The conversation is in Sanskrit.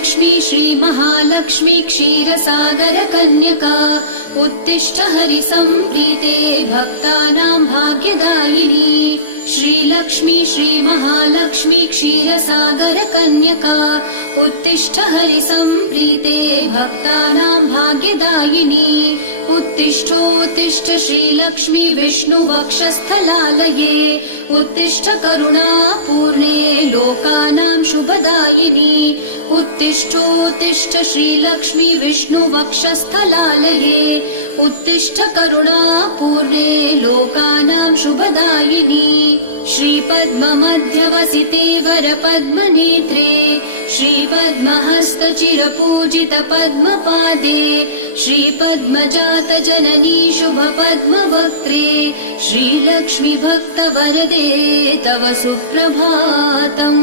श्रीलक्ष्मी श्रीमहालक्ष्मी क्षीरसागरकन्यका उत्तिष्ठ हरिसम्प्रीते भक्तानां भाग्यदायिनी। श्रीलक्ष्मी श्रीमहालक्ष्मी क्षीरसागरकन्यका उत्तिष्ठ हरिसम्प्रीते भक्तानां भाग्यदायिनी। उत्तिष्ठोत्तिष्ठ श्रीलक्ष्मी विष्णुवक्षस्थलालये उत्तिष्ठ करुणापूर्णे लोकानां शुभदायिनी। उत्तिष्ठोत्तिष्ठ श्रीलक्ष्मी विष्णुवक्षस्थलालये उत्तिष्ठ करुणापूर्णे लोकानां शुभदायिनी। श्रीपद्ममध्यवसिते वरपद्मनेत्रे श्रीपद्महस्तचिरपूजित पद्मपादे श्रीपद्मजातजननी शुभपद्मवक्त्रे श्रीलक्ष्मी भक्तवरदे तव सुप्रभातम्।